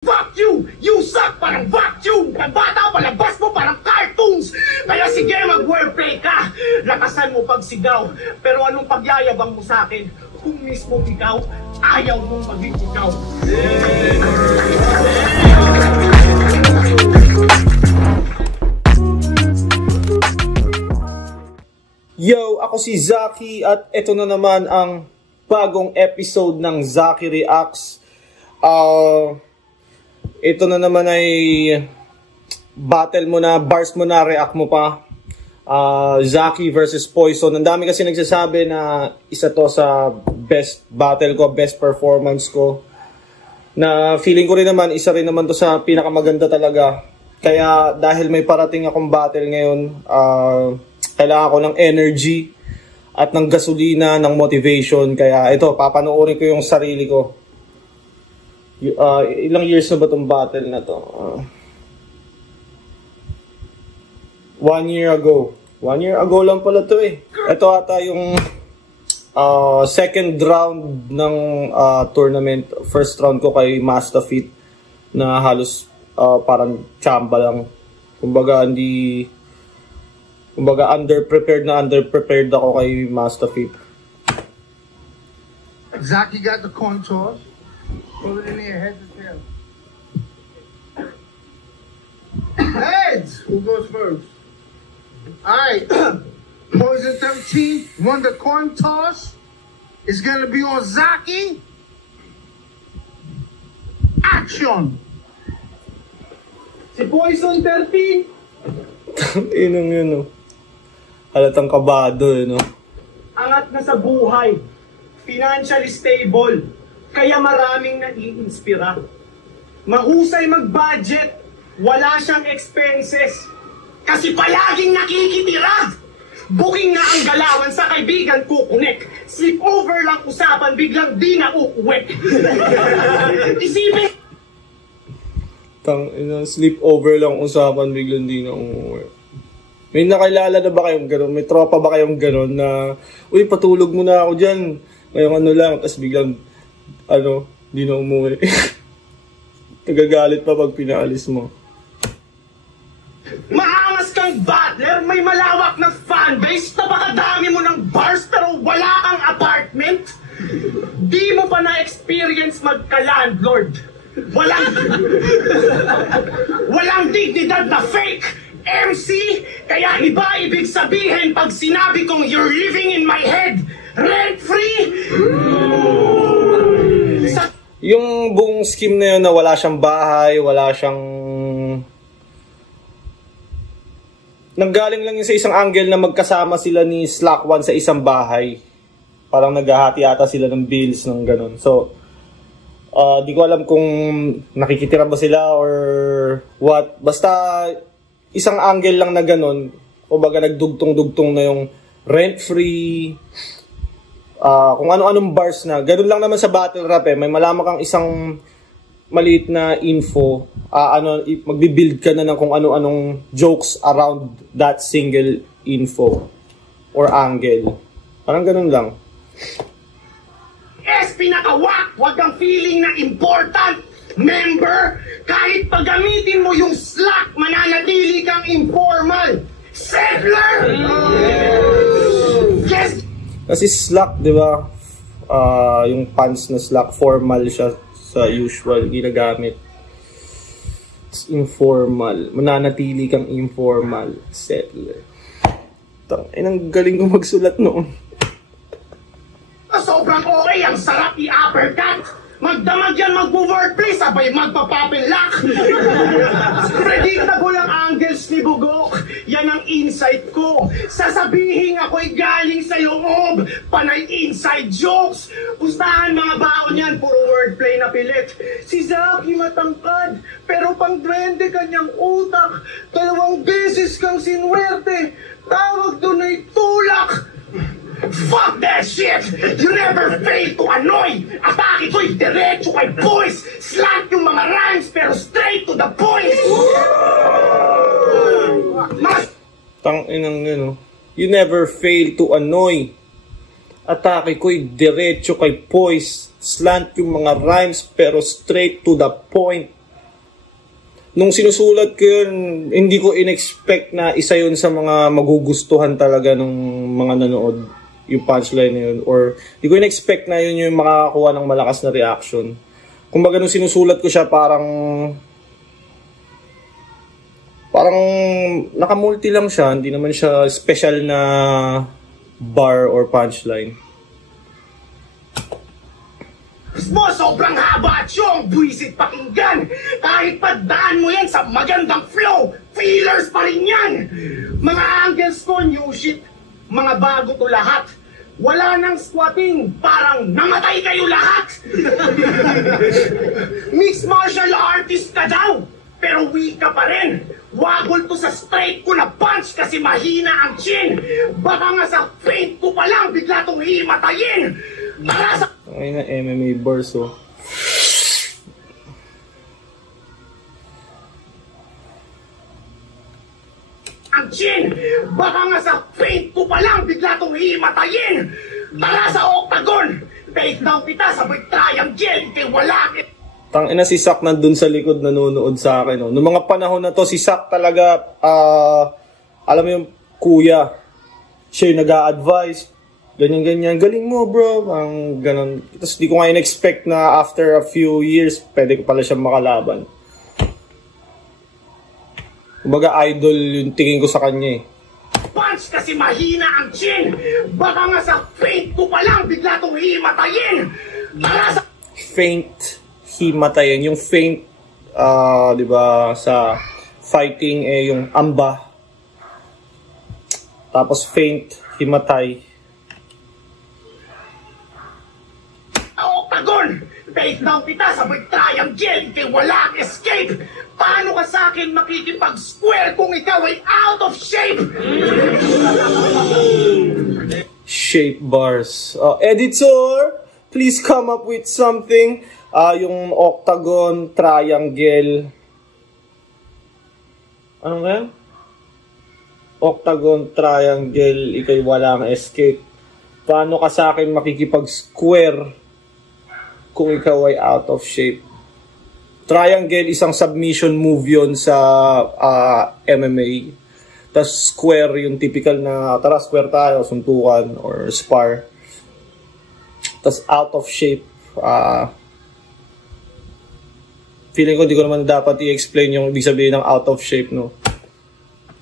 Fuck you! You suck! Parang vacuum! Ang bata, palabas mo parang cartoons! Kaya sige, mag-wordplay ka! Lakasan mo pagsigaw, pero anong pagyayabang mo sa akin? Kung mismo ikaw, ayaw mong maging ikaw. Yo, ako si Zaki at ito na naman ang bagong episode ng Zaki Reacts. Ito na naman ay battle mo na, bars mo na, react mo pa. Zaki versus Poison. Ang dami kasi nagsasabi na isa to sa best battle ko, best performance ko. Na feeling ko rin naman, isa rin naman to sa pinakamaganda talaga. Kaya dahil may parating akong battle ngayon, kailangan ko ng energy at ng gasolina, ng motivation. Kaya ito, papanoorin ko yung sarili ko. Ilang years na ba itong battle na to? 1 year ago. 1 year ago lang pala to eh. Ito ata yung second round ng tournament. First round ko kay Mastafit na halos parang chamba lang. Kumbaga underprepared ako kay Mastafit. Zaki got the coin toss. Put it in there, heads or tails. Heads! Who goes first? Alright. Poison 13 won the coin toss. It's gonna be on Zaki. Action! Si Poison 13! Inong yun, no? Halatang kabado, no? Angat na sa buhay. Financially stable. Kaya maraming naiinspira. Mahusay mag-budget. Wala siyang expenses. Kasi palaging nakikitira. Booking na ang galawan sa kaibigan kukunik. Sleepover lang usapan, biglang di na uuwi. Isipin. Sleepover lang usapan, biglang di na uuwi. May nakilala na ba kayong gano'n? May tropa ba kayong gano'n na, uy, patulog muna ako dyan. Ngayong ano lang, tapos biglang, di na umuwi. Nagagalit pa pag pinaalis mo. Maangas kang battler, may malawak na fanbase, napakadami mo ng bars pero wala kang apartment. Di mo pa na-experience magka-landlord. Walang dignidad na fake MC, kaya iba ibig sabihin pag sinabi kong you're living in my head, rent-free. Yung buong scheme na yun na wala siyang bahay, wala siyang... Nanggaling lang yun sa isang angle na magkasama sila ni Slack One sa isang bahay. Parang naghahati ata sila ng bills ng ganun. So, di ko alam kung nakikitira ba sila or what. Basta isang angle lang na ganun. O baga nagdugtong-dugtong na yung rent-free... kung ano-anong bars na. Ganun lang naman sa battle rap eh. May malaman kang isang maliit na info. Magbibuild ka na ng kung ano-anong jokes around that single info or angle. Parang ganun lang. Pinakawak! Huwag kang feeling na important! Member, kahit paggamitin mo yung Slack, mananatili kang informal! Settler! Yes! Kasi Slack, di ba? Yung pants na Slack, formal siya sa usual ginagamit. It's informal. Mananatili kang informal. Settler. Ang galing ko magsulat noon. Sobrang okay, ang sarap i-uppercut. Magdamag yan, mag-wordplay, sabay magpapapilak. Predictable ang angles ni Bugok. Yan ang insight ko. Sasabihin ako'y galing sa loob. Panay inside jokes. Pustahan mga baon yan, puro wordplay na pilit. Si Zaki matangkad, pero pang duwende kanyang utak. 2 beses kang sinwerte. Tawag doon ay tulak. Fuck that shit! You never fail to annoy! Atake ko'y diretso kay boys! Slant yung mga rhymes pero straight to the point! Tanginang gano. You never fail to annoy. Atake ko'y diretso kay boys. Slant yung mga rhymes pero straight to the point. nung sinusulat ko yun, hindi ko in-expect na isa yun sa mga magugustuhan talaga ng mga nanood, yung punchline na yun. Or hindi ko in-expect na yun yung makakakuha ng malakas na reaction. Kumbaga nung sinusulat ko siya, parang nakamulti lang siya, hindi naman siya special na bar or punchline. Mo, sobrang haba at yung buwisit pakinggan. Kahit padaan mo yan sa magandang flow, feelers pa rin yan. Mga angles ko, new shit. Mga bago to lahat. Wala nang squatting, parang namatay kayo lahat. Mixed martial artist ka daw, pero weak ka pa rin. Wagol to sa straight ko na punch kasi mahina ang chin. Baka nga sa feint ko pa lang bigla tong himatayin. Para sa... Ay na MMA bars, oh. Ang chin, baka nga sa feint ko pa lang bigla tong himatayin. Tara sa octagon, take down kita sa may triangle, kay wala. Tangina, si Sak nandun sa likod nanonood sa akin. Oh. Noong mga panahon na to, si Sak talaga, alam mo yung kuya, siya yung nag-a-advise, ganyan-ganyan, galing mo bro, ang ganon. Tapos di ko nga in-expect na after a few years, pwede ko pala siyang makalaban. Kumbaga idol yung tingin ko sa kanya eh. Punch kasi mahina ang chin, baka nga sa feint ko pa lang bigla tong himatayin. Tara sa... Feint. Himatayin. Yung feint, di ba, sa fighting eh yung amba. Tapos feint, himatay. Octagon, take down kita sa may triangle, kay walang escape. Paano ka sa akin makikipag-square kung ikaw ay out of shape? Shape bars. Editor, please come up with something. Yung octagon, triangle. Ano nga yan? Octagon, triangle, ikay walang escape. Paano ka sa akin makikipag-square kung ikaw ay out of shape? Triangle, isang submission move yun sa MMA. Tapos square, yung typical na, tara square tayo, suntukan, or spar. Tapos out of shape, feeling ko, di ko naman dapat i-explain yung ibig sabihin ng out of shape, no?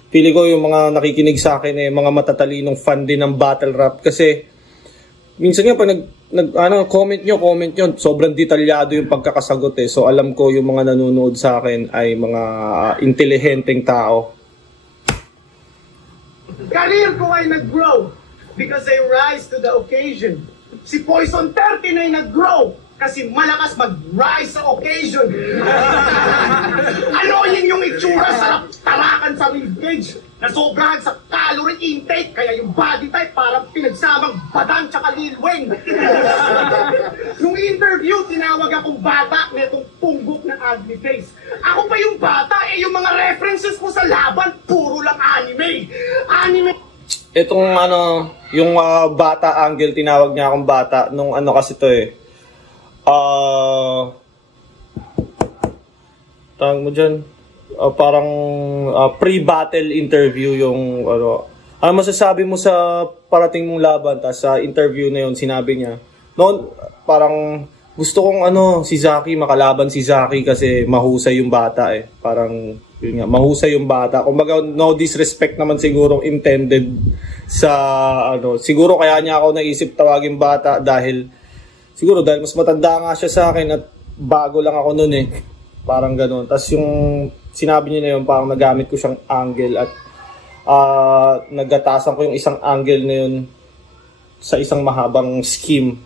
Feeling ko yung mga nakikinig sa akin eh, mga matatalinong fan din ng battle rap. Kasi, minsan nga, pag comment nyo, sobrang detalyado yung pagkakasagot eh. So, alam ko yung mga nanonood sa akin ay mga intelihenteng tao. Career ko ay nag-grow because I rise to the occasion. Si Poison 39 nag-grow kasi malakas mag-rise sa occasion. Annoying yung itsura, sarap tarakan sa ribcage. Nasobrahan sa calorie intake, kaya yung body type parang pinagsamang Badan tsaka Lil Wayne. Nung interview, tinawag akong bata netong punggok na ugly face. Ako pa yung bata, eh yung mga references ko sa laban, puro lang anime. Itong yung bata angle, tinawag niya akong bata nung kasi to eh. Tawag mo dyan, parang pre-battle interview yung ano masasabi mo sa parating mong laban. Tas sa interview na yun, sinabi niya noon, parang gusto kong si Zaki, makalaban si Zaki kasi mahusay yung bata eh. Parang yun nga, mahusay yung bata. Kumbaga no disrespect naman siguro intended sa siguro kaya niya ako naisip tawagin bata dahil mas matanda nga siya sa akin at bago lang ako noon eh. Parang gano'n. Tapos yung sinabi niya na yun, parang nagamit ko siyang angle at nagatasan ko yung isang angle na yun sa isang mahabang scheme.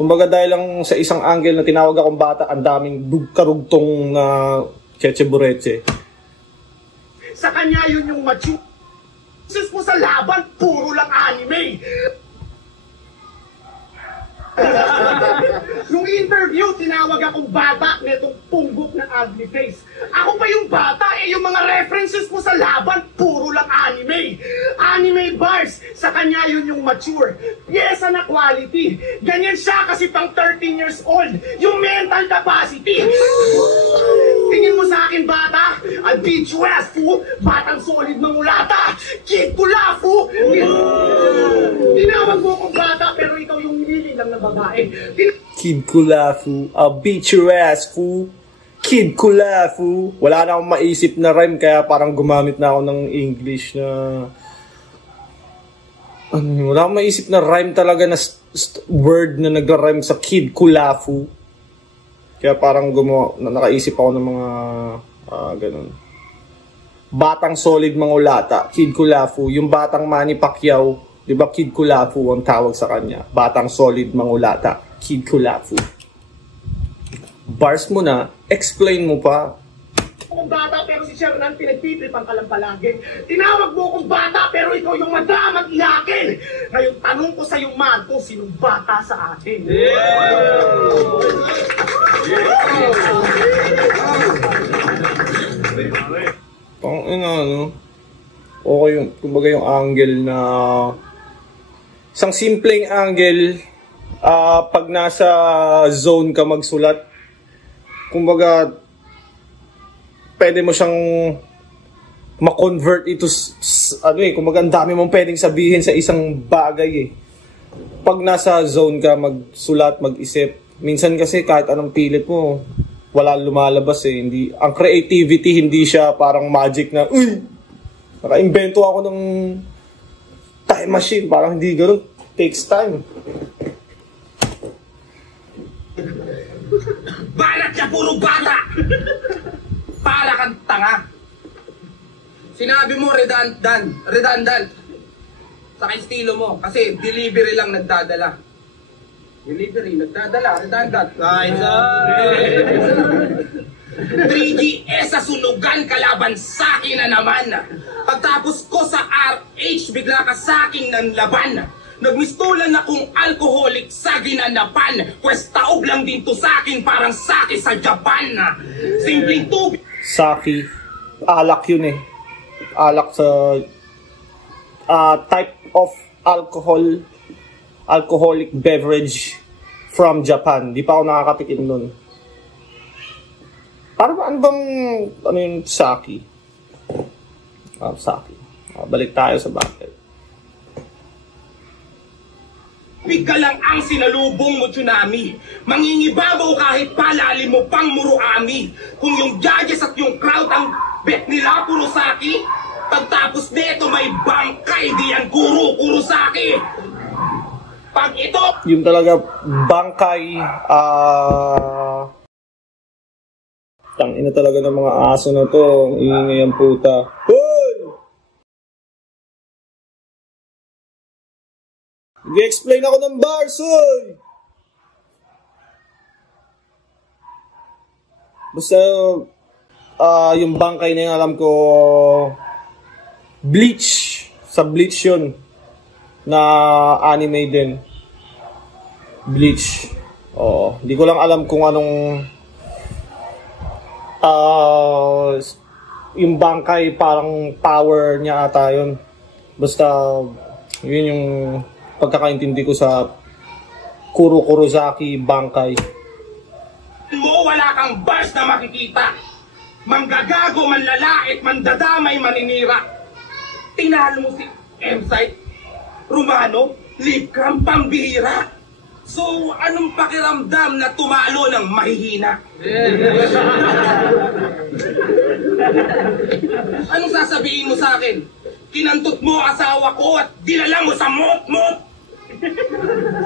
Kumbaga dahil lang sa isang angle na tinawag akong bata, ang daming karugtong na cheche bureche. Sa kanya yun yung mature. Sis mo sa laban, puro lang anime. Nung interview, tinawag akong bata netong punggok na ugly face. Ako pa yung bata, eh yung mga references mo sa laban, puro lang anime. Anime bars, sa kanya yun yung mature. Pyesa na quality. Ganyan siya kasi pang 13 years old. Yung mental capacity. Tingin mo sa akin bata, I'll beat your ass, fool! Batang solid mangulata! Kid pula, fool! Tinawag mo akong bata, pero ikaw yung nilili lang na babae. Kid Kulafu, I'll beat your ass, fool. Kid Kulafu. Wala na akong maisip na rhyme, kaya parang gumamit na ako ng English na... wala akong maisip na rhyme talaga na word na nag-rhyme sa Kid Kulafu. Kaya parang nakaisip ako ng mga ganun. Batang solid mangulata, Kid Kulafu. Yung batang Manny Pacquiao, di ba Kid Kulafu ang tawag sa kanya? Batang solid mangulata, Kid Kulafu. Bars mo na, explain mo pa. Akong bata pero si Shernan pinagtitripan ka lang palagi. Tinawag mo akong bata pero ikaw yung madamag iyakin. Ngayon tanong ko sa iyo, Marco, sinong bata sa atin? Okay yung, kumbaga yung angle na isang simpleng angle, pag nasa zone ka magsulat, kumbaga pwede mo siyang ma-convert ito kumbaga ang dami mong pwedeng sabihin sa isang bagay eh. Pag nasa zone ka magsulat, mag-isip, minsan kasi kahit anong pilit mo, wala lumalabas eh. Ang creativity hindi siya parang magic na, uy, naka-invento ako ng time machine. Parang hindi gano'n. Takes time. Balat niya puro bata! Para kang tanga. Sinabi mo redundant. Sa estilo mo. Kasi delivery lang nagdadala. Redundant. 3GS sa sunugan kalaban sa akin na naman. Pagtapos ko sa RH, bigla ka sa akin ng laban. Nagmistulan akong alcoholic sa ginanapan. Pwes taob lang din to sa akin, parang sake sa Japan. Simpleng tubig. Sake. Alak yun eh. Alak sa type of alcoholic beverage from Japan. Di pa ako nakakatikim nun. Ano yung sake? Sake. Balik tayo sa bakit. Bigla lang ang sinalubong mo, tsunami. Mangingibabaw kahit palalim mo pang muruami. Kung yung judges at yung crowd ang bet nila puro saki, pagtapos nito may bangkay, di yan Kurosaki. Pag ito... Yung talaga bangkay, tangina talaga ng mga aso na to. Ingay ang puta. Hoy! Nag-explain ako ng bars, hoy! Basta, yung bangkay na yung alam ko, Bleach. Sa Bleach yun. Na anime din. Bleach. Oo. Hindi ko lang alam kung anong yung bangkay parang power niya ata yun. Basta yun yung pagkakaintindi ko sa Kurosaki bangkay. Mo wala kang bars na makikita. Manggagago, manlalait, mandadamay, maninira. Tinalo mo si M-Site, Romano, Likram, pambihira. So, anong pakiramdam na tumalo ng mahihina? Anong sasabihin mo sa akin? Kinantot mo asawa ko at dinala mo sa mot-mot?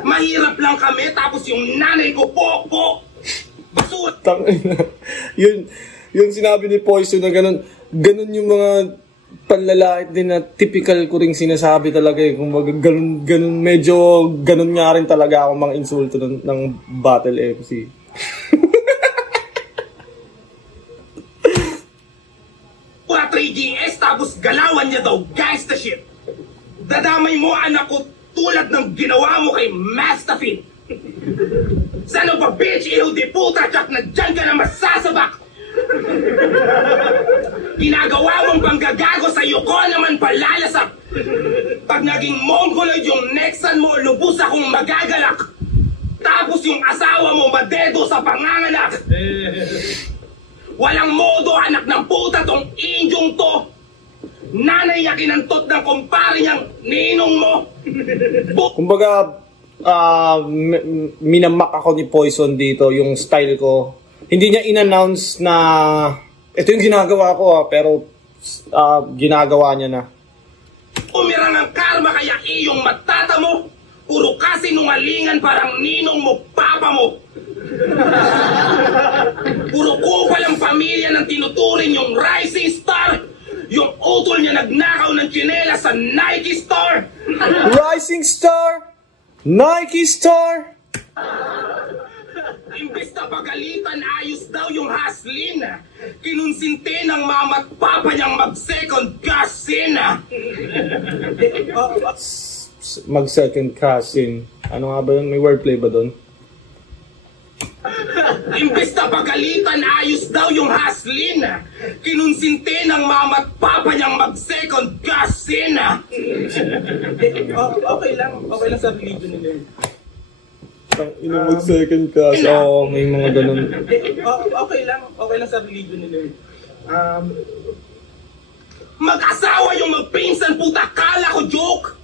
Mahirap lang kami tapos yung nanay ko pok-pok. Basura. Yun sinabi ni Poison na ganun yung mga panlalait din na typical ko ring sinasabi talaga eh. Kung ganun, medyo ganun nga rin talaga ako mga insulto ng Battle MC. Pura 3GS tapos galawan niya daw gangsta shit. Dadamay mo anak ko tulad ng ginawa mo kay Mastafin. Sana ba bitch, ilaw di puta, tsak na dyan ka na masasabak. Ginagawa mong panggagago sa iyo ko naman palalasap. Pag naging mongoloid yung nexan mo, lubos akong magagalak. Tapos yung asawa mo madedo sa panganganak. Walang modo, anak ng puta tong indyong to. Nanay niya kinantot ng kumpare niyang ninong mo. Kumbaga, minamak ako ni Poison dito, yung style ko. Hindi niya in-announce na ito yung ginagawa ko pero ginagawa niya na. Umira ng karma kaya iyong matata mo. Puro kasi nungalingan parang ninong mo, papa mo. Puro kupal ang pamilya ng tinuturing yung rising star. Yung utol niya nagnakaw ng tsinela sa Nike store. Rising star! Nike store! Imbes na pagalitan, ayos daw yung haslin. Kinunsinte ng mama at papa niyang mag-second cousin. Mag-second cousin. Ano nga ba yun? May wordplay ba doon? Imbes na pagalitan, ayos daw yung haslin. Kinunsinte ng mama at papa niyang mag-second cousin. Okay lang sa religion nila yun. Mag-second cousin. Oo, may mga ganun. Okay lang sa religion nila yun. Mag-asawa yung magpinsan, puta, kala ko joke.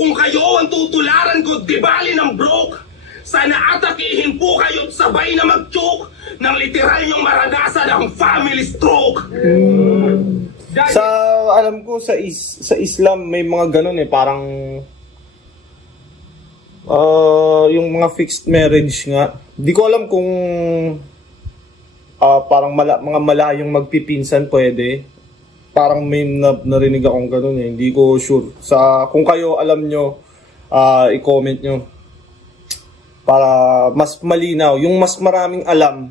Kung kayo ang tutularan ko, di bali ng broke. Sana atakihin po kayo't sabay na mag-choke nang literal yung maranasan ng family stroke. Sa alam ko sa Islam may mga ganun parang yung mga fixed marriage nga. Di ko alam kung parang mga malayong magpipinsan pwede. Parang may narinig akong ganun Hindi ko sure. Kung kayo alam nyo, i-comment nyo. Para mas malinaw. Yung mas maraming alam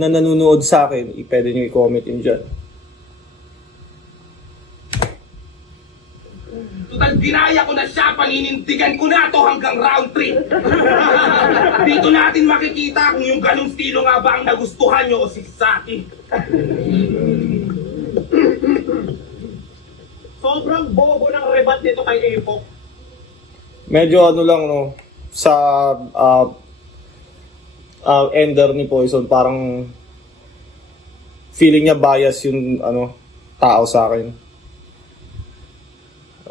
na nanonood sa akin, pwede nyo i-comment yun dyan. Total, dinaya ko na siya, paninindigan ko na to hanggang round 3. Dito natin makikita kung yung ganong stilo nga ba ang nagustuhan nyo o siksaki. Sobrang bobo ng rebat nito kay Epok. Medyo sa ender ni Poison, parang feeling niya bias yung tao sa akin.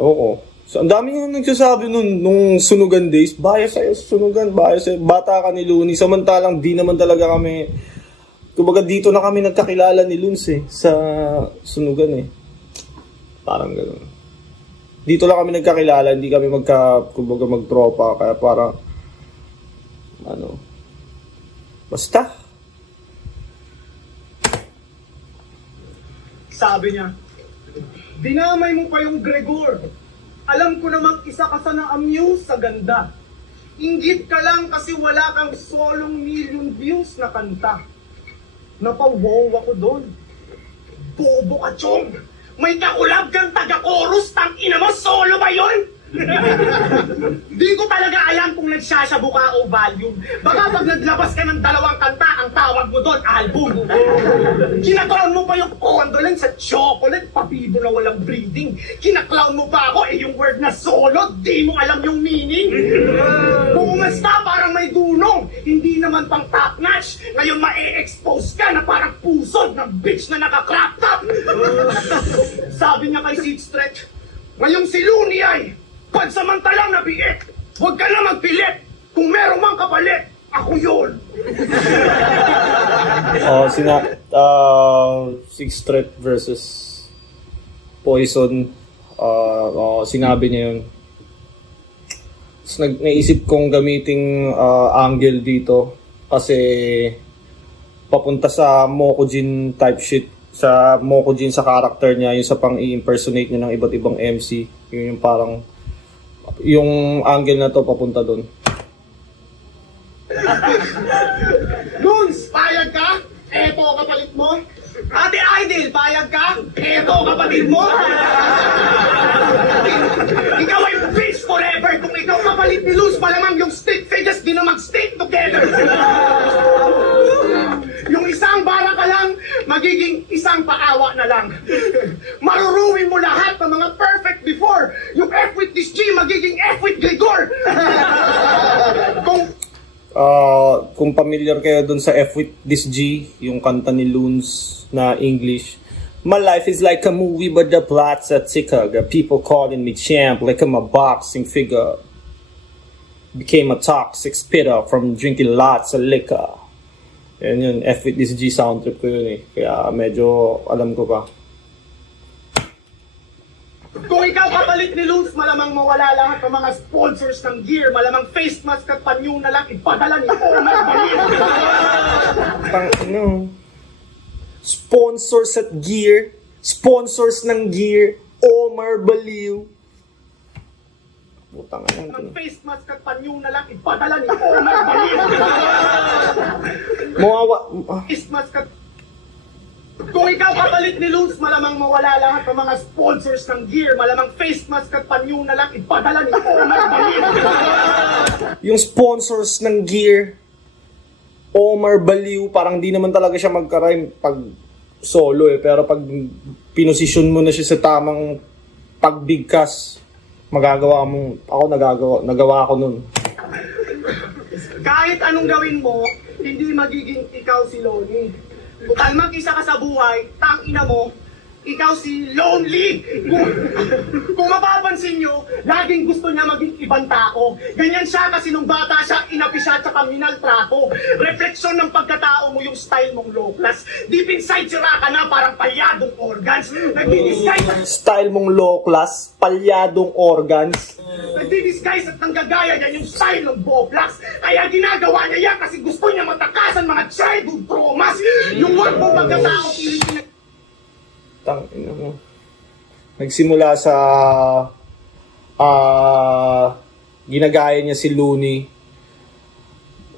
Oo. So, ang dami nga nagsasabi nung sunugan days, bias sa'yo, sunugan, bias sa'yo. Bata ka ni Looney, samantalang di naman talaga kami, kumbaga dito na kami nagkakilala ni Loons sa sunugan Parang gano'n. Dito lang kami nagkakilala, hindi kami kumbaga magtropa, kaya parang, basta. Sabi niya, dinamay mo pa yung Gregor. Alam ko namang isa ka sa na-amuse sa ganda. Inggit ka lang kasi wala kang solong million views na kanta. Napawaw ako doon. Bobo ka, Chong! May kakulab kang taga-chorus, tang-ina mo, solo ba yun? Di ko talaga alam kung nagsasabu ka o volume. Baka pag naglabas ka ng 2 kanta, ang tawag mo doon, album. Kinaklown mo pa yung condolence sa chocolate, papibo na walang breathing. Kinaklown mo pa ako, yung word na solo, di mo alam yung meaning. Kung umasta, parang may dunong. Hindi naman pang top notch. Ngayon ma-e-expose ka na parang pusod ng bitch na naka-crop top. Sabi niya kay Sid Stretch, ngayong si Looney ay pansamantalang nabiit. Huwag ka na magpilit. Kung meron mang kapalit, ako yun. Six Threat versus Poison. Sinabi niya yun. Naisip kong gamiting angle dito kasi papunta sa Mokujin type shit. Sa Mokujin sa character niya, yung sa pang i-impersonate niya ng iba't ibang MC. Yun yung parang yung angle na to papunta doon. Loons, payag ka? Eto kapalit mo. Ate Idol, payag ka? Eto kapatid mo. Ikaw ay bitch forever. Kung ikaw kapalit ni Loons, malamang yung stick figures di na mag-stick together. Yung isang bara ka lang, magiging isang paawa na lang. Maruruin mo lahat ng mga perfect before. Yung F with this G, magiging F with Gregor. Kung familiar kayo dun sa F with this G, yung kanta ni Loons na English. My life is like a movie but the plot's a ticker. Got people calling me champ like I'm a boxing figure. Became a toxic spitter from drinking lots of liquor. Yan yun, F with this G sound trip ko yun eh. Kaya medyo alam ko pa. Kung ikaw kapalit ni Luz, malamang mawala lahat ng mga sponsors ng gear. Malamang face mask at panyo na lang ipadala ni Omar Baliw. Sponsors at gear. Sponsors ng gear. Omar Baliw. Putang ina. Malamang face mask at panyo na lang ipadala ni Omar Baliw. Face mask at... Kung ikaw kapalit ni Luz, malamang mawala lahat ng mga sponsors ng gear. Malamang face mask at panyo na lang ipadala ni Omar Baliw. Yung sponsors ng gear, Omar Baliw, parang di naman talaga siya magka-rhyme pag solo eh. Pero pag pinosisyon mo na siya sa tamang pagbigkas, magagawa mo. Ako nagawa ko nun. Kahit anong gawin mo, hindi magiging ikaw si Lonnie. Kung mag-isa ka sa buhay, tangina mo, ikaw si Lonely. Kung mapapansin nyo, laging gusto niya maging ibang tao. Ganyan siya kasi nung bata siya, inapi siya at saka minaltrato. Refleksyon ng pagkatao mo yung style mong low class. Deep inside, sira ka na parang palyadong organs. Nagdi-disguise Style mong low class, palyadong organs. Nagdi-disguise at nanggagaya niya yung style ng Boblax. Kaya ginagawa niya yan kasi gusto niya matakasan mga childhood traumas. Yung wag mo pagkatao, pilit Tangina mo. Nagsimula sa ginagaya niya si Looney.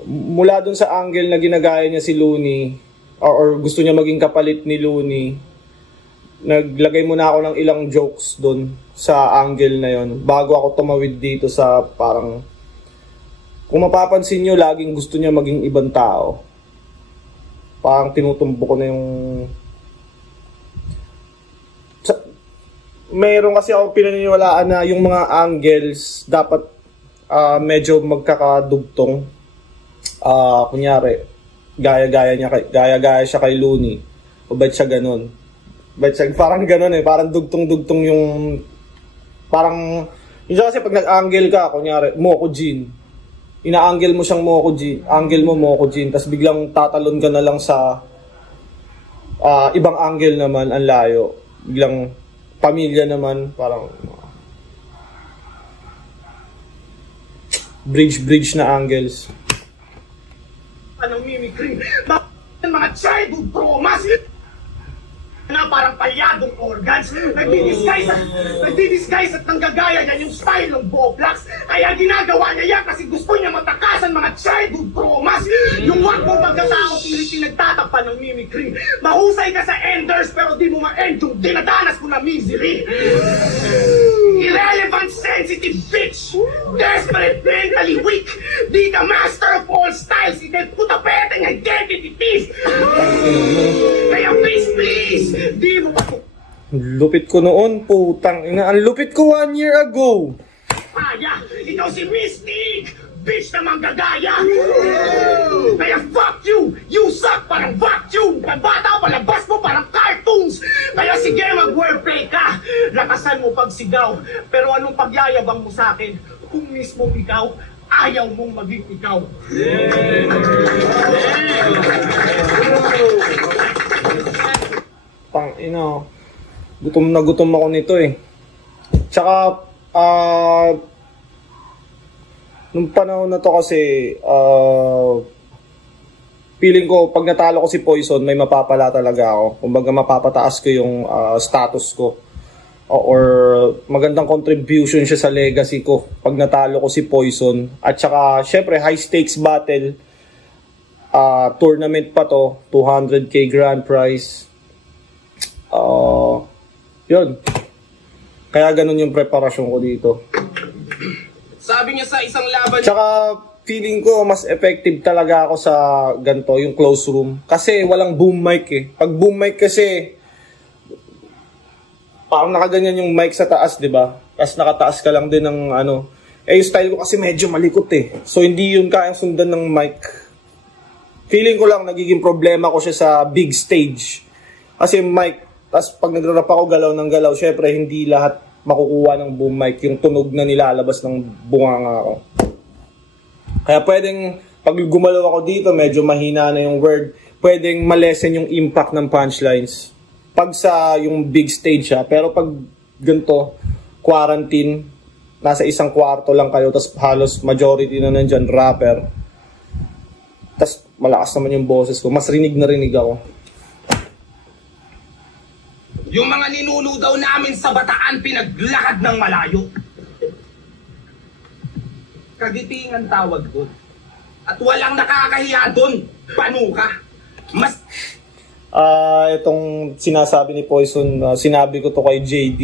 Mula dun sa angle na ginagaya niya si Looney or gusto niya maging kapalit ni Looney, naglagay muna ako ng ilang jokes dun sa angle na yon bago ako tumawid dito sa parang, kung mapapansin nyo, laging gusto niya maging ibang tao. Parang tinutumbo ko na yung mayroon kasi ako pinaniniwalaan na yung mga angles dapat medyo magkakadugtong. Kunyari, gaya-gaya siya kay Looney. O ba't siya ganun? Parang ganun eh, parang dugtong-dugtong yung parang yung kasi pag nag-angle ka, kunyari, Moko Jean. Ina-angle mo siyang Moko Jean, angle mo Moko Jean, tapos biglang tatalon ka na lang sa ibang angle naman, ang layo. Biglang pamilya naman, parang bridge na angles. Anong mimicry? Mga childhood traumas na parang palyadong organs. Nagdi-disguise at nanggagaya niya yung style ng Boblax. Kaya ginagawa niya yan kasi gusto niya matakasan mga childhood traumas. Yung wag mo pagkatao, pilit nagtatakpan ng mimicry. Mahusay ka sa enders pero di mo ma-end yung dinadanas ko na misery. Irrelevant, sensitive bitch. Desperate, mentally weak. Di ka master of all styles. Ikay putapeteng identity thief. Kaya please, di mo pa... Lupit ko noon, putang ina. Ang lupit ko 1 year ago. Kaya, ikaw si Mystic. Bitch na manggagaya. Kaya fuck you. You suck parang vacuum. Pambata palabas mo parang cartoons. Kaya sige, mag-wordplay ka. Lakasan mo pagsigaw. Pero anong pagyayabang mo sa akin kung mismo ikaw ayaw mong maging ikaw? Pang ino. Gutom na gutom ako nito eh. Tsaka nung panahon na to kasi feeling ko pag natalo ko si Poison may mapapala talaga ako. Kumbaga mapapataas ko yung status ko. Or magandang contribution siya sa legacy ko pag natalo ko si Poison. At saka syempre high stakes battle. Tournament pa to, 200k grand prize. Yun. Kaya ganun yung preparasyon ko dito. Sabi niya sa isang laban... Tsaka feeling ko mas effective talaga ako sa ganito, yung close room. Kasi walang boom mic eh. Pag boom mic kasi, parang nakaganyan yung mic sa taas, di ba? Tapos nakataas ka lang din ng ano. Eh, yung style ko kasi medyo malikot eh. So, hindi yun kayang sundan ng mic. Feeling ko lang nagiging problema ko siya sa big stage. Kasi mic, tas pag nagra-rap ako galaw ng galaw, syempre hindi lahat makukuha ng boom mic yung tunog na nilalabas ng bunganga ko. Kaya pwedeng, pag gumalaw ako dito, medyo mahina na yung word. Pwedeng malesen yung impact ng punchlines. Pag sa yung big stage ha, pero pag ganito, quarantine, nasa isang kwarto lang kayo, tas halos majority na nandyan rapper. Tas malakas naman yung boses ko, mas rinig na rinig ako. Yung mga ninuno daw namin sa Bataan pinaglakad ng malayo. Kagitingan tawag doon. At walang nakakahiya doon. Panuka. Mas... Itong sinasabi ni Poison, sinabi ko to kay JD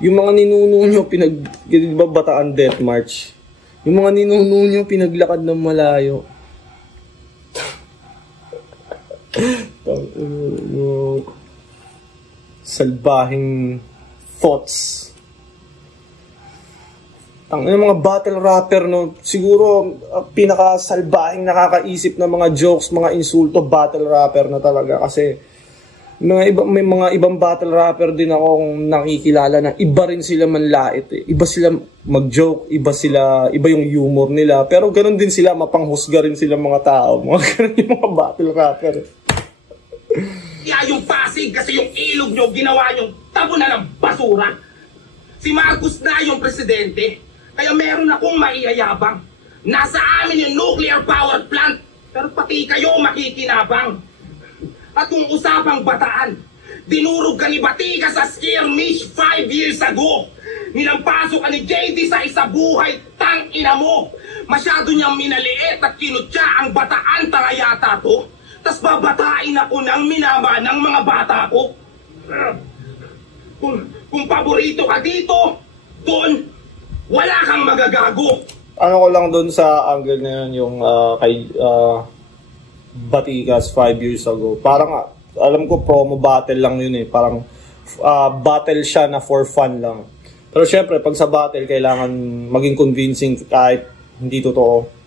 yung mga ninuno nyo diba Bataan Death March? Yung mga ninuno nyo pinaglakad ng malayo. Salbahing thoughts. Ang mga battle rapper, no, siguro pinakasalbahing nakakaisip na mga jokes, mga insulto, battle rapper na talaga. Kasi may mga ibang battle rapper din akong nakikilala na iba rin sila manlait eh. Iba sila mag-joke, iba yung humor nila. Pero ganun din sila, mapanghusga rin sila mga tao. Mga ganun yung mga battle rapper. Kaya yung Pasig kasi yung ilog nyo ginawa nyong tabunan ng basura. Si Marcos na yung presidente, kaya meron akong maiyayabang. Nasa amin yung nuclear power plant, pero pati kayo makikinabang. At kung usapang Bataan, dinurog ka ni Batika sa skirmish 5 years ago. Nilampasok ka ni JD sa isa buhay, tang ina mo. Masyado niyang minaliit at kinutya ang Bataan, tanga yata to. Tas babatain ako ng minama ng mga bata ko. Kung paborito ka dito, doon, wala kang magagago. Ano ko lang doon sa angle na yun, yung kay Batikas 5 years ago. Parang, alam ko promo battle lang yun eh. Parang battle siya na for fun lang. Pero syempre, pag sa battle, kailangan maging convincing kahit hindi totoo.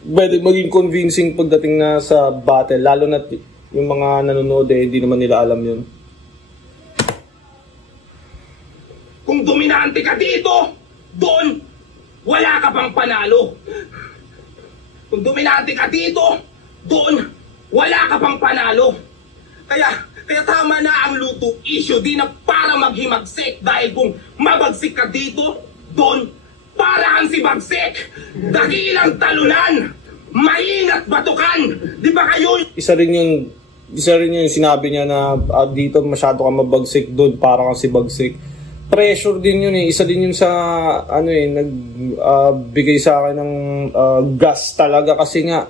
Pwede maging convincing pagdating na sa battle, lalo na yung mga nanonood eh, hindi naman nila alam yun. Kung dominante ka dito, doon, wala ka pang panalo. Kung dominante ka dito, doon, wala ka pang panalo. Kaya tama na ang luto issue, di na para maghimagsik. Dahil kung mabagsik ka dito, doon, para ang si Bagsik, dakilang talunan, maingat batukan, di ba kayo? Isa rin yung sinabi niya na dito masyado ka mabagsik, doon para kang si Bagsik. Pressure din yun eh. Isa din yun sa nagbigay sa akin ng gas talaga kasi nga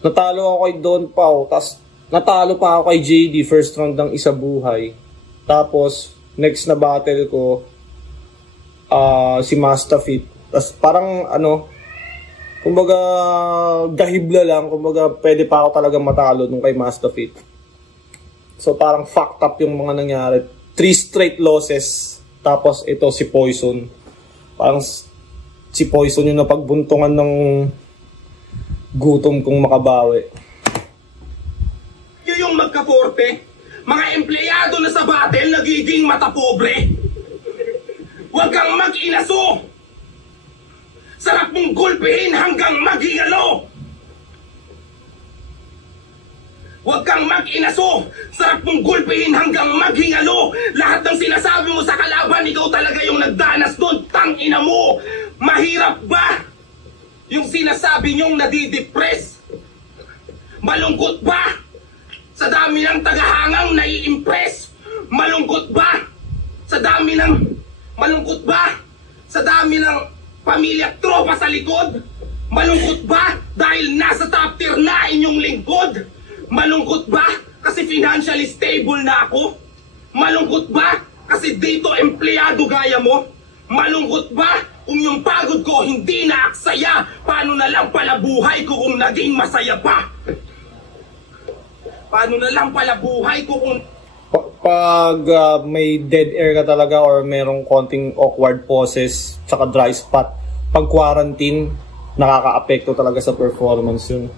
natalo ako kay Don Pao, tapos natalo pa ako kay JD first round ng isa buhay. Tapos next na battle ko si Mastafit. Tapos parang kumbaga gahibla lang, kumbaga pwede pa ako talaga matalo nung kay Mastafit. So parang fucked up yung mga nangyari. 3 straight losses. Tapos ito si Poison. Parang si Poison yung napagbuntungan ng gutom kong makabawi. Yung magkaporte, mga empleyado na sa battle nagiging matapobre. Huwag kang mag-inaso! Sarap mong gulpihin hanggang magingalo! Huwag kang mag-inaso! Sarap mong gulpihin hanggang maghingalo! Lahat ng sinasabi mo sa kalaban, ikaw talaga yung nagdanas doon, tang-ina mo! Mahirap ba? Yung sinasabi niyong nadidepress? Malungkot ba? Sa dami ng tagahangang nai-impress? Malungkot ba? Sa dami ng... Malungkot ba? Sa dami ng pamilya at tropa sa likod? Malungkot ba? Dahil nasa top tier na inyong lingkod? Malungkot ba? Kasi financially stable na ako? Malungkot ba? Kasi dito empleyado gaya mo? Malungkot ba? Kung yung pagod ko hindi na aksaya, paano na lang pala buhay ko kung naging masaya pa? Paano na lang pala buhay ko kung... Pag may dead air ka talaga or merong konting awkward poses tsaka dry spot, pag quarantine, nakaka-apekto talaga sa performance yun.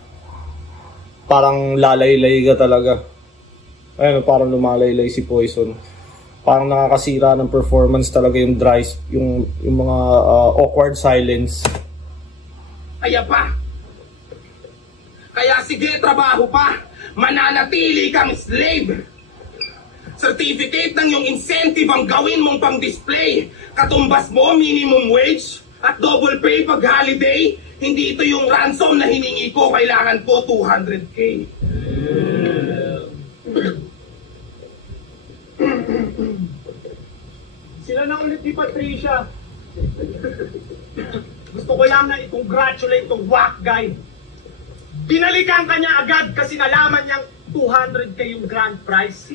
Parang lalaylay ka talaga. Ayun, parang lumalaylay si Poison. Parang nakakasira ng performance talaga yung yung mga awkward silence. Kaya sige, trabaho pa. Mananatili kang slave. Certificate ng yung incentive ang gawin mong pang-display. Katumbas mo, minimum wage at double pay pag holiday. Hindi ito yung ransom na hiningi ko. Kailangan ko 200K. Sila na ulit ni Patricia. Gusto ko lang na i-congratulate tong whack guy. Binalikan ka niya agad kasi nalaman niyang 200K yung grand prize.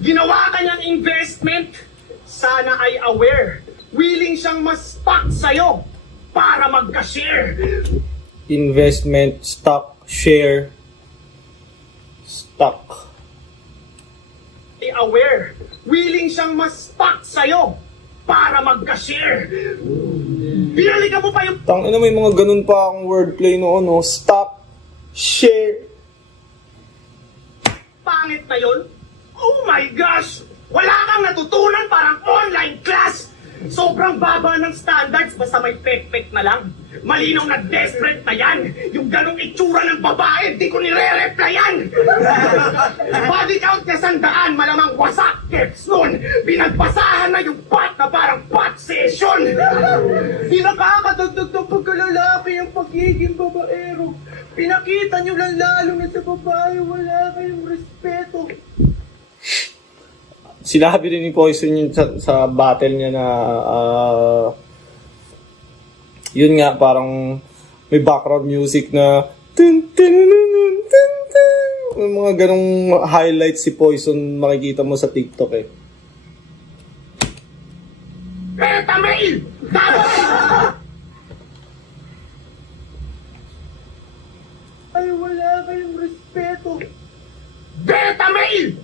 Ginawa ka niyang investment. Sana ay aware. Willing siyang mas-stock sa'yo para magka-share. Investment, stock, share, stock. Aware. Willing siyang mas-stock sa'yo para magka-share. Binalikan mo pa yung... Tangina, may mga ganun pa akong wordplay noon, no? Stock, share. Pangit na yun? Oh my gosh! Wala kang natutunan, parang online class! Sobrang baba ng standards, basta may pek-pek na lang. Malinaw na desperate na yan. Yung ganong itsura ng babae, di ko nire-replyan. Body count niya 100, malamang wasak gets nun. Pinagbasahan na yung pot na parang pot session. Di nakakadagdag ng pagkalalaki yung pagiging babaero. Pinakita nyo lang lalo na sa babae, wala kayong respeto. Sinabi rin ni Poison yun sa battle niya na yun nga, parang may background music na may mga ganong highlights si Poison makikita mo sa TikTok eh. Beta male! Ay, wala kayong respeto. Beta male!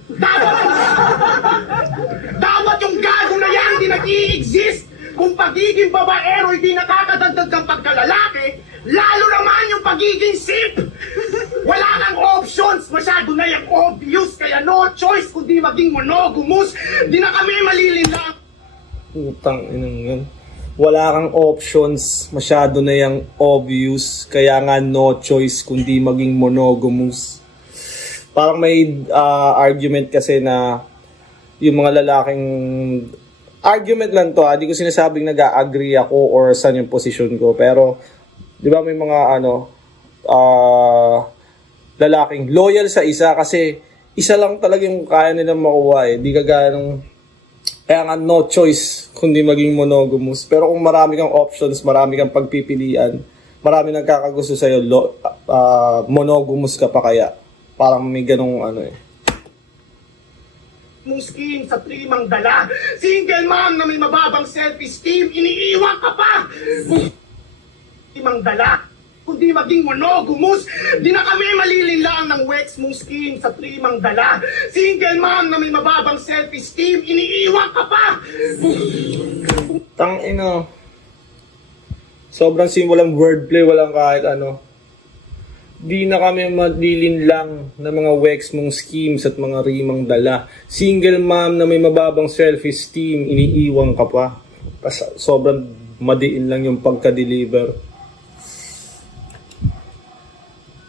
Dapat yung gago na yan di nag-i-exist. Kung pagiging babaero hindi nakakadagdag ng pagkalalaki, lalo naman yung pagiging simp. Wala kang options, masyado na yung obvious, kaya no choice kundi maging monogamous. Di na kami malilinlang. Utang inang yun. Wala kang options, masyado na yung obvious, kaya nga no choice kundi maging monogamous. Parang may argument kasi na yung mga lalaking, argument lang to, hindi ko sinasabing nag-agree ako or saan yung posisyon ko, pero di ba may mga lalaking loyal sa isa kasi isa lang talaga yung kaya nilang makuha eh. Di kagaya ng, kaya nga no choice kundi maging monogamous. Pero kung marami kang options, marami kang pagpipilian, marami nagkakagusto sa'yo, monogamous ka pa kaya. Parang may ganong ano eh. Muskin sa trimang dala. Single mom na may mababang self-esteem, iniiwan ka pa! Trimang dala. Kundi maging monogamous, di na kami malilinlang ng Wex Muskin sa trimang dala. Single mom na may mababang self-esteem, iniiwan ka pa! Tangina. Sobrang simple ang wordplay, walang kahit ano. Di na kami malilinlang ng mga Wex mong schemes at mga rimang dala. Single mom na may mababang self-esteem, iniiwan ka pa. Sobrang madiin lang yung pagka-deliver.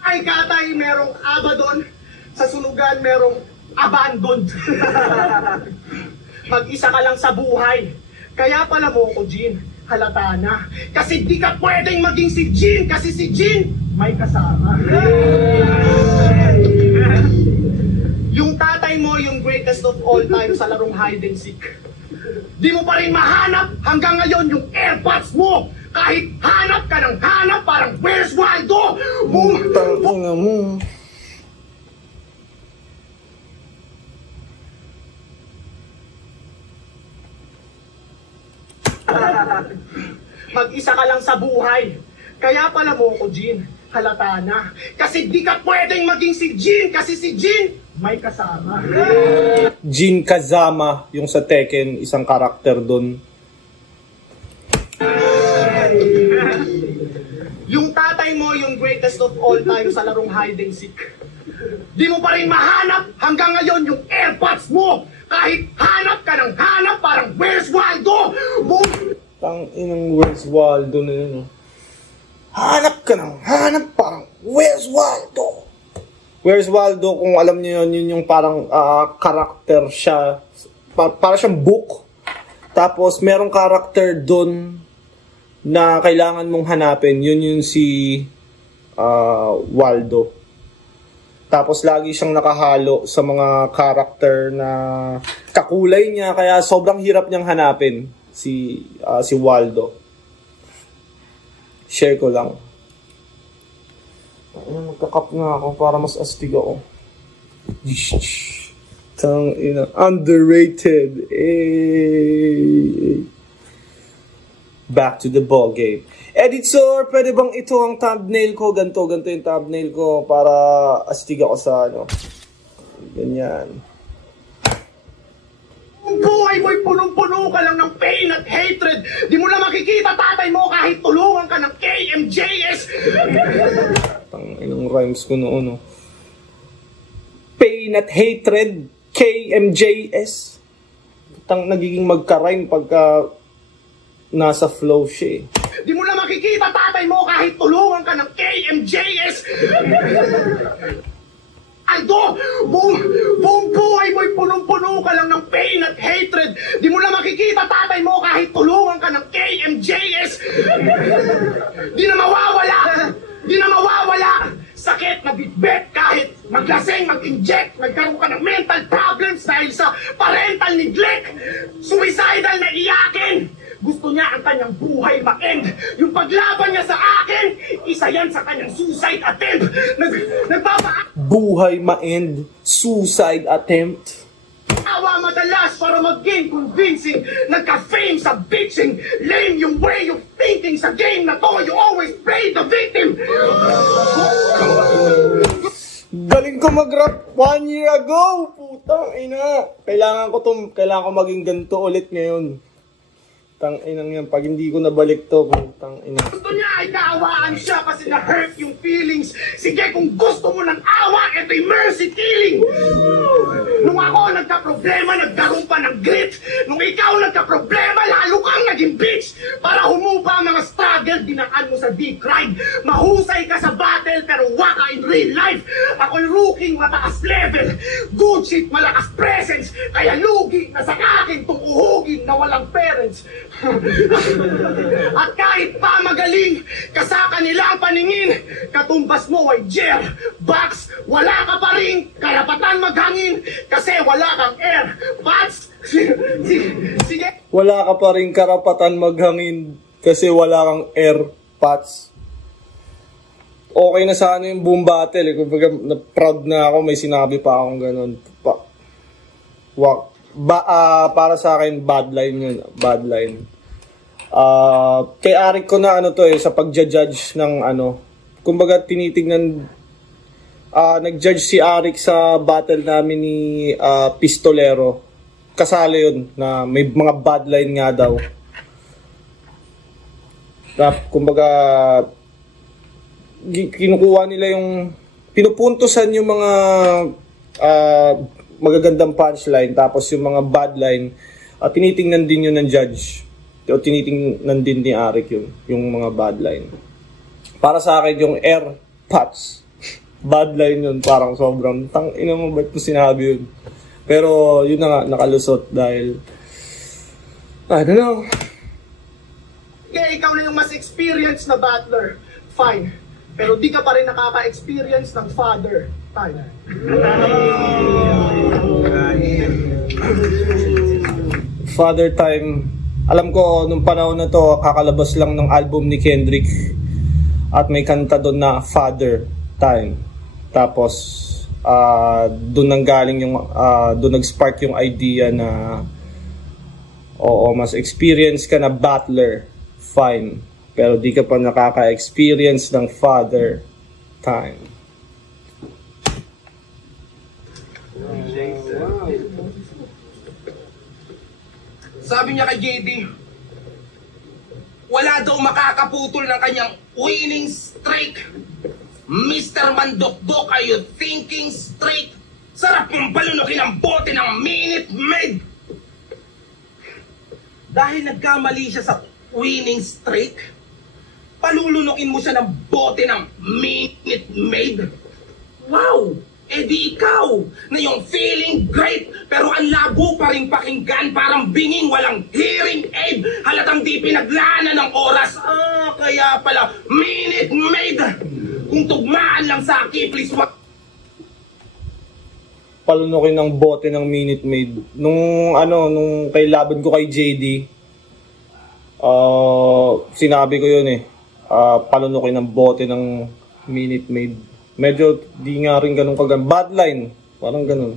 Ay katay, merong abadon. Sa sunugan, merong abandoned. Mag-isa ka lang sa buhay. Kaya pala mo ko, Jean, halata na. Kasi di ka pwedeng maging si Jean, kasi si Jean may kasama. Yung tatay mo, yung greatest of all time sa larong hide and seek. Di mo pa rin mahanap hanggang ngayon yung AirPods mo. Kahit hanap ka ng hanap, parang where's Waldo? Tangina mo. Mag-isa ka lang sa buhay. Kaya pala mo ko, Jean, halata na. Kasi di ka pwedeng maging si Jean, kasi si Jean may kasama. Jin Kazama, yung sa Tekken, isang karakter dun. Yung tatay mo, yung greatest of all time sa larong hide and seek. Di mo pa rin mahanap hanggang ngayon yung AirPods mo. Kahit hanap ka ng hanap, parang where's Waldo? Tang inang Where's Waldo na yun. Oh. Hanap ka ng hanap, parang where's Waldo? Where's Waldo, kung alam niyo yun, yun yung parang karakter siya. Para siyang book. Tapos merong karakter dun na kailangan mong hanapin. Yun si Waldo. Tapos lagi siyang nakahalo sa mga karakter na kakulay niya, kaya sobrang hirap niyang hanapin si Waldo. Share ko lang. Magkakap nga ako para mas astig ako. Tang ina, underrated. Back to the ball game. Editor, pwede bang ito ang thumbnail ko? Ganto yung thumbnail ko para astig ako sa ano. Ganyan. Ang buhay mo'y punong-puno ka lang ng pain at hatred. Di mo na makikita tatay mo kahit tulungan ka ng KMJS. Tang inang rhymes ko noon, no? Pain at hatred, KMJS. Tang nagiging magka-rhyme pagka nasa flow siya, eh. Di mo na makikita tatay mo kahit tulungan ka ng KMJS. Aldo, buong buhay mo'y punong-puno ka lang ng pain at hatred. Di mo na makikita tatay mo kahit tulungan ka ng KMJS. Di na mawawala. Sakit na bitbit kahit maglaseng, mag-inject, nagkaroon ka ng mental problems dahil sa parental neglect. Suicidal na iyakin. Gusto niya ang kanyang buhay ma-end. Yung paglaban niya sa akin, isa yan sa kanyang suicide attempt. Buhay ma-end, suicide attempt. Awa madalas para mag-game convincing. Nagka-fame sa bitching. Lame yung way of thinking sa game na to. You always play the victim. Galing ko mag-rap 1 year ago. Putang ina. Kailangan ko maging ganito ulit ngayon. Tang inang yan, pag hindi ko nabalik to, tang ina. Gusto niya ay kaawaan siya kasi na-hurt yung feelings. Sige, kung gusto mo ng awa, ito'y mercy killing. Nung ako nagka-problema, nagkaroon pa ng grit. Nung ikaw nagka-problema, lalo kang naging bitch. Para humupa ang mga struggle, dinaan mo sa deep ride. Mahusay ka sa battle, pero waka in real life. Ako'y rookie, mataas level. Good shit, malakas presence. Kaya lugi na sa akin tong uhugin na walang parents. At kahit pa magaling ka sa kanilang paningin, katumbas mo ay jail box, wala ka pa rin karapatan maghangin kasi wala kang air box. Sige. Wala ka pa rin karapatan maghangin kasi wala kang airpods. Okay na sana yung boom battle, eh. Kumbaga, proud na ako, may sinabi pa akong ganun. Para sa akin, bad line yun. Bad line. Kay Arik ko na sa pagja-judge ng kumbaga tinitingnan, nag-judge si Arik sa battle namin ni Pistolero. Kasali yun na may mga bad line nga daw. Kumbaga kinukuha nila yung pinupuntusan yung mga magagandang punchline, tapos yung mga bad line tinitingnan din yun ng judge o tinitingnan din ni Arik yun, yung mga bad line. Para sa akin yung AirPods bad line yun, parang sobrang ina mo, ba't mo sinabi yun? Pero yun na nga, nakalusot dahil I don't know. Kaya ikaw na yung mas experienced na battler, fine. Pero di ka pa rin nakaka-experience ng father time. Father time. Alam ko, nung panahon na to, kakalabas lang ng album ni Kendrick at may kanta doon na Father Time. Tapos, doon nanggaling yung, doon nag-spark yung idea na oo, mas experience ka na battler, fine. Pero di ka pa nakaka-experience ng Father Time. Sabi niya kay JD, wala daw makakaputol ng kanyang winning streak. Mr. Mandokdok, are you thinking straight? Sarap mong balunukin ang bote ng Minute Maid. Dahil nagkamali siya sa winning streak, palulunukin mo siya ng bote ng Minute Maid. Wow! Eh di ikaw na yung feeling great pero ang labo pa rin pakinggan, parang binging walang hearing aid, halatang di pinaglaanan ng oras. Kaya pala Minute Maid. Kung tugmaan lang sa akin, please wag palunukin ng bote ng Minute Maid. Nung kay laban ko kay JD, sinabi ko yun palunukin ng bote ng Minute Maid. Medyo di nga rin ganun kaganda. Bad line. Parang ganun.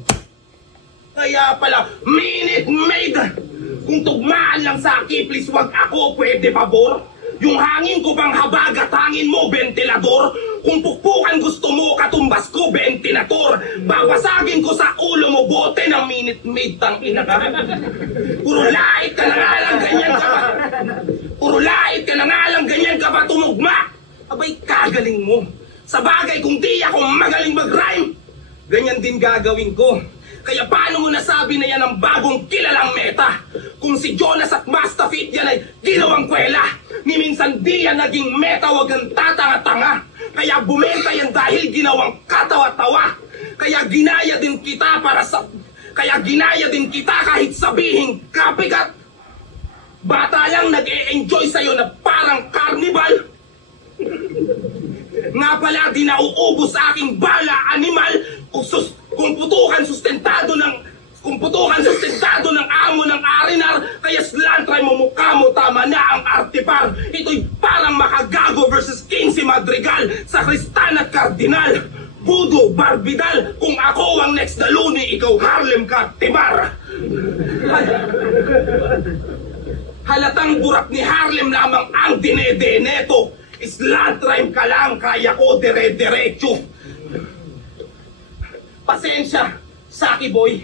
Kaya pala, Minute Maid! Kung tugmaan lang sa akin, please wag ako, pwede pabor? Yung hangin ko bang habag at hangin mo, ventilador? Kung pukpukan gusto mo, katumbas ko, ventilator. Babasagin ko sa ulo mo, bote ng Minute Maid, tang ina ka. Puro lait ka na nga lang, ganyan ka ba? Puro lait ka na nga lang, ganyan ka ba tumugma? Abay, kagaling mo. Sa bagay, kung di ako magaling mag-rhyme, ganyan din gagawin ko. Kaya paano mo nasabi na yan ang bagong kilalang meta? Kung si Jonas at Mastafit yan ay ginawang kwela, ni minsan di yan naging meta, wag ang tatanga-tanga. Kaya bumenta yan dahil ginawang katawa-tawa. Kaya ginaya din kita kahit sabihin kapikat. Bata lang nag-e-enjoy sa'yo na parang carnival. Nga pala di nauubos sa aking bala, animal. Kung putukan sustentado ng amo ng arinar, kaya slantray mo mukha mo, tama na ang artipar. Ito'y parang Makagago versus King si Madrigal, sa Kristan at Kardinal. Budo, Barbidal, kung ako ang next na Luni, ikaw Harlem ka, Timar. Halatang burak ni Harlem lamang ang dinede-neto. Slant rhyme ka lang, kaya ko dire-diretso. Pasensya, Saki Boy.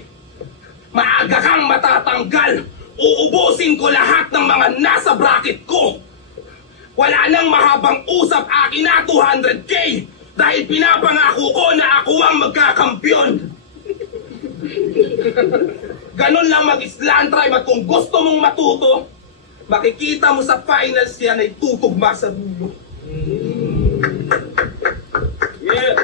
Maaga kang matatanggal. Uubusin ko lahat ng mga nasa bracket ko. Wala nang mahabang usap, akin na 200K. Dahil pinapangako ko na ako ang magkakampyon. Ganon lang mag-slant rhyme, at kung gusto mong matuto, makikita mo sa finals yan ay tutugma sa dulo. Yeah.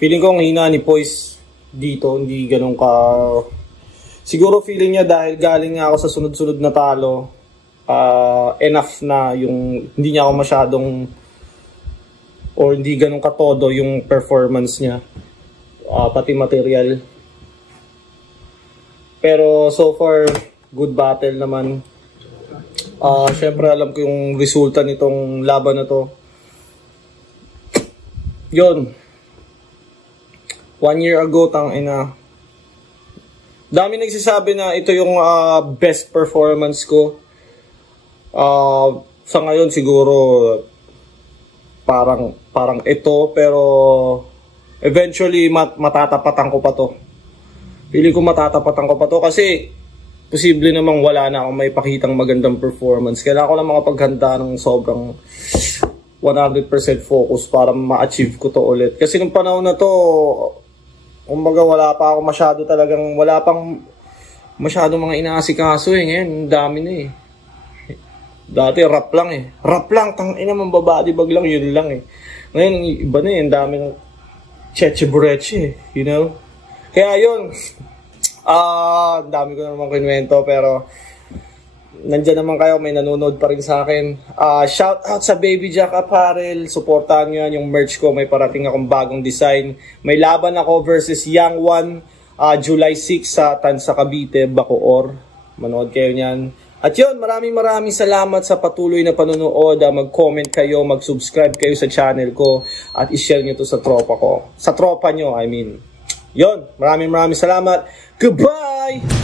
Feeling ko ang hina ni Poise dito, hindi ganun ka... Siguro feeling niya dahil galing nga ako sa sunod-sunod na talo, enough na yung hindi niya ako masyadong or hindi ganun katodo yung performance niya, pati material. Pero so far, good battle naman. Syempre alam ko yung resulta nitong laban na to. Yun. 1 year ago, tangina. Dami nagsasabi na ito yung best performance ko. Sa ngayon siguro parang ito, pero eventually matatapatan ko pa to. Pili ko matatapatan ko pa to kasi posible namang wala na akong may pakitang magandang performance. Kailangan ko lang makapaghanda ng sobrang 100% focus para ma-achieve ko to ulit. Kasi nung panahon na to, kumbaga wala pang masyado mga inaasikaso ngayon, dami na Dati rap lang Rap lang, tangina mambabadi bag lang, yun lang Ngayon, iba na ang dami ng cheche-bureche, you know? Kaya yun, dami ko naman kinuwento, pero nandyan naman kayo, may nanonood pa rin sa akin. Shout out sa Baby Jack Apparel, supportahan nyo yan yung merch ko, may parating akong bagong design. May laban ako versus Young One, July 6 sa Tansa Cavite, Bacoor. Manood kayo nyan. At yun, maraming salamat sa patuloy na panonood. Mag-comment kayo, mag-subscribe kayo sa channel ko, at i-share nyo to sa tropa ko. Sa tropa nyo, I mean. Yun, maraming salamat. Goodbye!